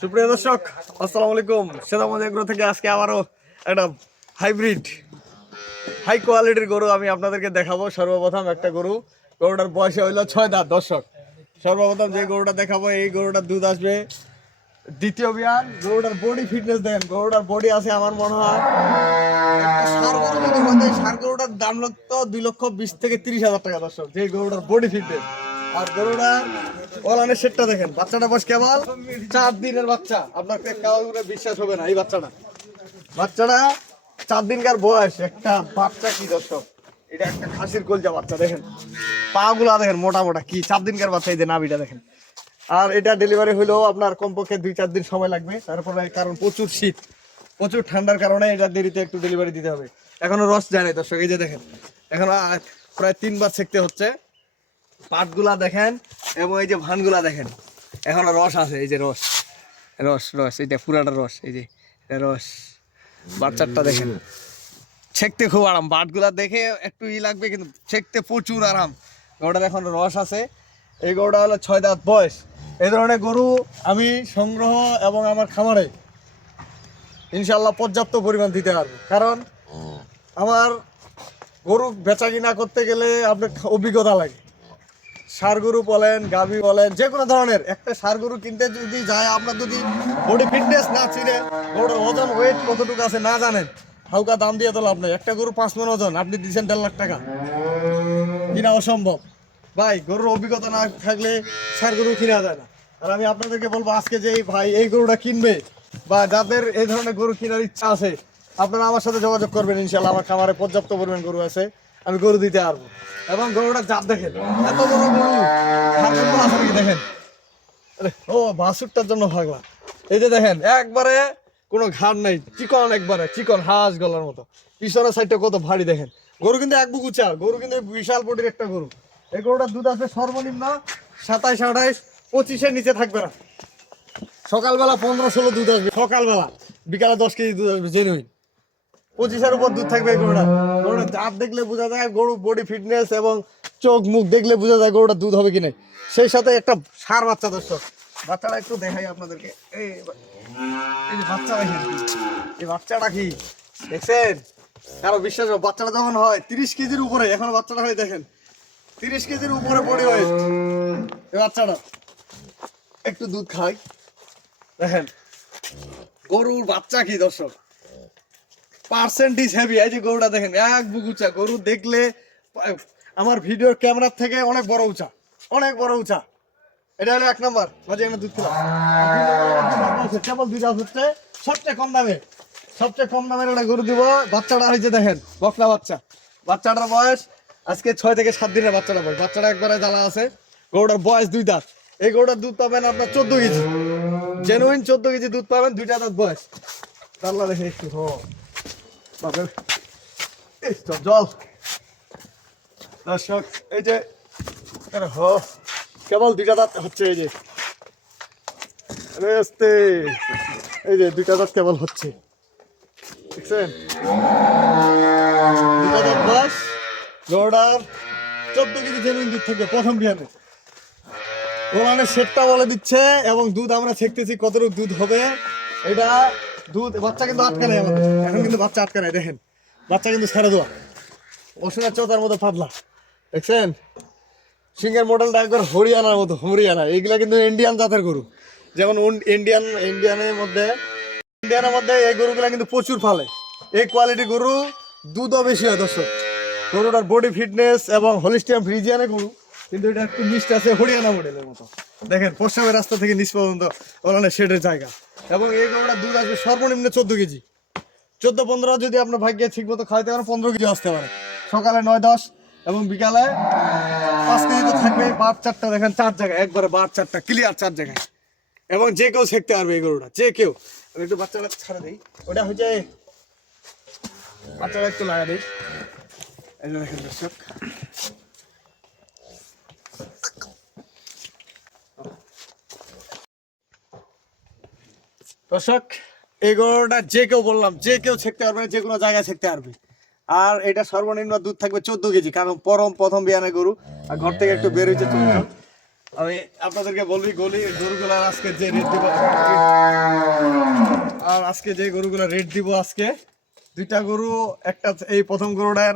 সুপ্রিয় দর্শক, আসসালামু আলাইকুম। সেদামত এগ্রো থেকে আজকে আবারও একটা হাইব্রিড হাই কোয়ালিটির গরু আমি আপনাদেরকে দেখাবো। সর্বপ্রথম একটা গরুটার বয়সে হইলো 6 দাঁত। দর্শক, সর্বপ্রথম যে গরুটা দেখাবো এই গরুটার দুধ আসবে দ্বিতীয় বিয়ান। গরুটার বডি ফিটনেস দেখেন, গরুটার বডি আছে আমার মনে হয় একটা ষাঁড় গরু যদি হয় তাই ষাঁড় গরুটার দাম লাগতো 2,20,000 থেকে 30,000 টাকা। দর্শক, যে গরুটার বডি ফিটনেস আর গরুটার ওলানের সেটটা দেখেন। বাচ্চাটা বয়স কেবল 4 দিনের বাচ্চা। আপনাকে কাউরে বিশ্বাস হবে না, এই বাচ্চাটা 4 দিনকার বয়স। একটা বাচ্চা কি দর্শক, এটা একটা খাসির কলজা বাচ্চা। দেখেন পা গুলা দেখেন, মোটা মোটা কি 4 দিনকার বাচ্চা। এই যে নাভিটা দেখেন। আর এটা ডেলিভারি হইলেও আপনার কমপক্ষে 2-4 দিন সময় লাগবে। তারপরে কারণ প্রচুর শীত, প্রচুর ঠান্ডার কারণে এটা দেরিতে একটু ডেলিভারি দিতে হবে। এখনো রস যায় না দর্শক, এই যে দেখেন এখনো প্রায় 3 বার সেকতে হচ্ছে। পাটগুলা দেখেন এবং এই যে ভানগুলা দেখেন, এখনো রস আছে। এই যে রস রস রস এটা পুরাটা রস। এই যে রস, বাচ্চাটা দেখেন ছেকতে খুব আরাম। বাটগুলা দেখে একটু লাগবে কিন্তু ছেকতে প্রচুর আরাম। গরুটার এখন রস আছে। এই গরুটা হলো 6 দাঁত বয়স। এই ধরনের গরু আমি সংগ্রহ এবং আমার খামারে ইনশাল্লাহ পর্যাপ্ত পরিমাণ দিতে পারবো। কারণ আমার গরু বেচা কিনা করতে গেলে আপনার অভিজ্ঞতা লাগে। ষাঁড় গরু বলেন, গাভী বলেন, যে কোনো ধরনের একটা ষাঁড় গরু কিনতে যদি যায়, আপনার যদি বডি ফিটনেস না চিনে, গরুর ওজন ওয়েট কতটুকু আছে না জানেন, হালকা দাম দিয়ে তো লাভ নেই। একটা গরু 5 মণ ওজন, আপনি দিচ্ছেন 1.5 লাখ টাকা, কিনা অসম্ভব ভাই। গরুর অভিজ্ঞতা না থাকলে ষাঁড় গরু কিনা যায় না। আর আমি আপনাদেরকে বলবো আজকে যে ভাই এই গরুটা কিনবে বা যাদের এই ধরনের গরু কেনার ইচ্ছা আছে, আপনারা আমার সাথে যোগাযোগ করবেন। ইনশাল্লাহ আমার খামারে পর্যাপ্ত পরিমাণ গরু আছে, আমি গরু দিতে পারবো। এবং গরুটার জাত দেখেন, এত বড় গরু আছে নাকি দেখেন। ও বাছুরটার জন্য ভাগলা। এই যে দেখেন একবারে কোনো ঘাড় নাই, চিকন, একবারে চিকন হাঁস গলার মতো। পিছনের সাইডটা কত ভারী দেখেন। গরু কিন্তু এক বুক উঁচা, গরু কিন্তু বিশাল বডির একটা গরু। এই গরুটার দুধ আছে সর্বনিম্ন 27, 28, 25-এর নিচে থাকবে না। সকালবেলা 15-16 দুধ আসবে সকালবেলা, বিকালে 10 কেজি দুধ আসবে জেনুইন। 25-এর উপর দুধ থাকবে এই গরুটা। গরুটার জাত দেখলে বোঝা যায়, গরু বডি ফিটনেস এবং চোখ মুখ দেখলে বোঝা যায় গরুটার দুধ হবে কিনা। সেই সাথে একটা ষাঁড় বাচ্চা। দর্শক, বাচ্চাটা একটু দেখাই আপনাদেরকে। এই যে বাচ্চা দেখেন, এই বাচ্চাটা কি দেখছেন? কারো বিশ্বাস হবে? বাচ্চাটা যখন হয় 30 কেজির উপরে, এখন বাচ্চাটা হয় দেখেন 30 কেজির উপরে বডি হয় এই বাচ্চাটা। একটু দুধ খাই দেখেন, গরুর বাচ্চা কি দর্শক, পার্সেন্টেজ হেভি। এই যে গরুটা দেখেন এক বুক উঁচা। গরু দেখলে আমার ভিডিওর ক্যামেরার থেকে অনেক বড় উঁচা, অনেক বড় উঁচা। এটা হলো 1 নম্বর। মাঝে এখানে দুধ খেলাম কেবল দুইটা হচ্ছে সবচেয়ে কম দামে, সবচেয়ে কম দামের একটা গরু দিব। বাচ্চাটা হয়েছে দেখেন বকলা বাচ্চা। বাচ্চাটার বয়স আজকে 6 থেকে 7 দিনের বাচ্চাটা বয়স। বাচ্চাটা একবারে জ্বালা আছে। গরুটার বয়স 2 দাঁত। এই গরুটার দুধ পাবেন আপনার 14 কেজি, জেনুইন 14 কেজি দুধ পাবেন। 2টা দাঁত বয়স। তাল্লা দেখে একটু জল। দর্শক, এই যে কেবল 2টা দাঁত হচ্ছে। এই যে এই যে 2টা দাঁত কেবল হচ্ছে, দেখছেন? 2টা দাঁত বয়স। গরুটার 14 কেজি জেনুইন দুধ থাকবে প্রথম বিয়ানে। ওলানের সেটটা বলে দিচ্ছে এবং দুধ আমরা ছেকতেছি কতটুকু দুধ হবে। এটা দুধ বাচ্চা কিন্তু আটকা নেই আমাদের, এখন কিন্তু বাচ্চা আটকা নেই। দেখেন বাচ্চা কিন্তু ছেড়ে দেওয়া, অসুনার চোতার মতো পাতলা, দেখছেন? সিংহের মডেলটা একবার হরিয়ানার মতো, হরিয়ানা। এইগুলা কিন্তু ইন্ডিয়ান জাতের গরু। যেমন ইন্ডিয়ানের মধ্যে এই গরুগুলা কিন্তু প্রচুর ফালে। এই কোয়ালিটি গরু দুধও বেশি হয়। দর্শক, গরুটার বডি ফিটনেস এবং হলিস্টিয়ান ফ্রিজিয়ানের গরু, কিন্তু এটা একটু মিষ্টি আছে হরিয়ানা মডেলের মতো। দেখেন পশ্চিমের রাস্তা থেকে নিচ পর্যন্ত ওখানে শেডের জায়গা। এবং এই গরুটার দুধ আসবে সর্বনিম্ন 14 কেজি, 14-15 যদি আপনার ভাগ্যে ঠিক মতো খাইতে পারেন 15 কেজি আসতে পারে। সকালে 9-10 এবং বিকালে 5 কেজি তো থাকবে। বার 4টা দেখেন, 4 জায়গায় একবারে বার 4টা ক্লিয়ার, 4 জায়গায়। এবং যে কেউ শিখতে পারবে এই গরুটা, যে কেউ। আমি একটু বাচ্চাটা ছাড়া দিই, ওটা হচ্ছে বাচ্চাটা একটু লাগা দিই। এই যে দেখেন দর্শক, দর্শক এই গরুটা যে কেউ, বললাম যে কেউ শিখতে পারবে, যে কোনো জায়গায় শিখতে পারবে। আর এটা সর্বনিম্ন দুধ থাকবে 14 কেজি, কারণ প্রথম বিয়ানে গরু আর ঘর থেকে একটু বের হয়েছে চলছে। আমি আপনাদেরকে বলি গরুগুলার আজকে যে রেট দিব, আর আজকে যে গরুগুলার রেট দিব আজকে দুইটা গরু, একটা এই প্রথম গরুটার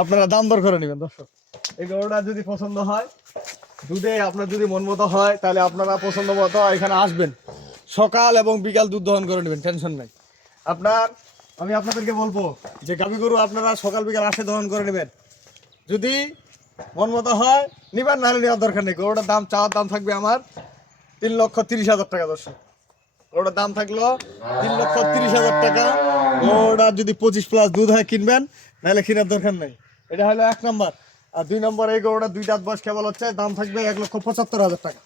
আপনারা দাম দর করে নেবেন দর্শক। এই গরুটা যদি পছন্দ হয়, দুধে আপনার যদি মন মতো হয়, তাহলে আপনারা পছন্দ মতো এখানে আসবেন, সকাল এবং বিকাল দুধ দহন করে নেবেন, টেনশন নাই। আমি আপনাদেরকে বলবো যে গাভী গরু আপনারা সকাল বিকাল আসে দহন করে নেবেন, যদি মন মতো হয় নিবেন, নাহলে নেওয়ার দরকার নেই। গরুটার দাম চাওয়ার দাম থাকবে আমার 3,30,000 টাকা দর্শক। গরুটার দাম থাকলো 3,30,000 টাকা। গরুটা যদি 25+ দুধ হয় কিনবেন, নাহলে কেনার দরকার নেই। এটা হলো 1 নম্বর। আর 2 নম্বর, এই গরুটা 2 দাঁত বয়স কেবল হচ্ছে, দাম থাকবে 1,75,000 টাকা।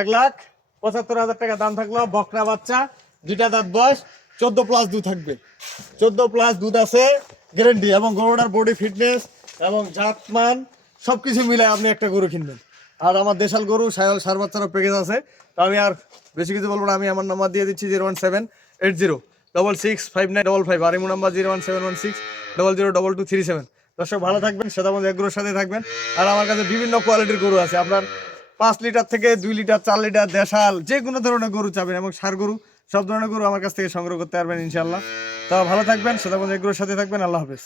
1,75,000 টাকা দাম থাকলো। বকনা বাচ্চা, 2টা দাঁত বয়স, 14+ দুধ থাকবে। 14+ দুধ আছে গ্যারেন্টি, এবং গরুটার বডি ফিটনেস এবং জাতমান সবকিছু মিলে আপনি একটা গরু কিনবেন। আর আমার দেশাল গরু সায়াল সার বাচ্চারও প্যাকেজ আছে। তো আমি আর বেশি কিছু বলবো না, আমি আমার নাম্বার দিয়ে দিচ্ছি 01780665955, আর ইমো নাম্বার 01716002237। দর্শক ভালো থাকবেন, সেদামজ এগ্রোর সাথে থাকবেন। আর আমার কাছে বিভিন্ন কোয়ালিটির গরু আছে, আপনার 5 লিটার থেকে 2 লিটার 4 লিটার দেশাল যে কোনো ধরনের গরু চাবেন, এবং ষাঁড় গরু, সব ধরনের গরু আমার কাছ থেকে সংগ্রহ করতে পারবেন ইনশাল্লাহ। তা ভালো থাকবেন, সেদামজ এগ্রোর সাথে থাকবেন। আল্লাহ হাফেজ।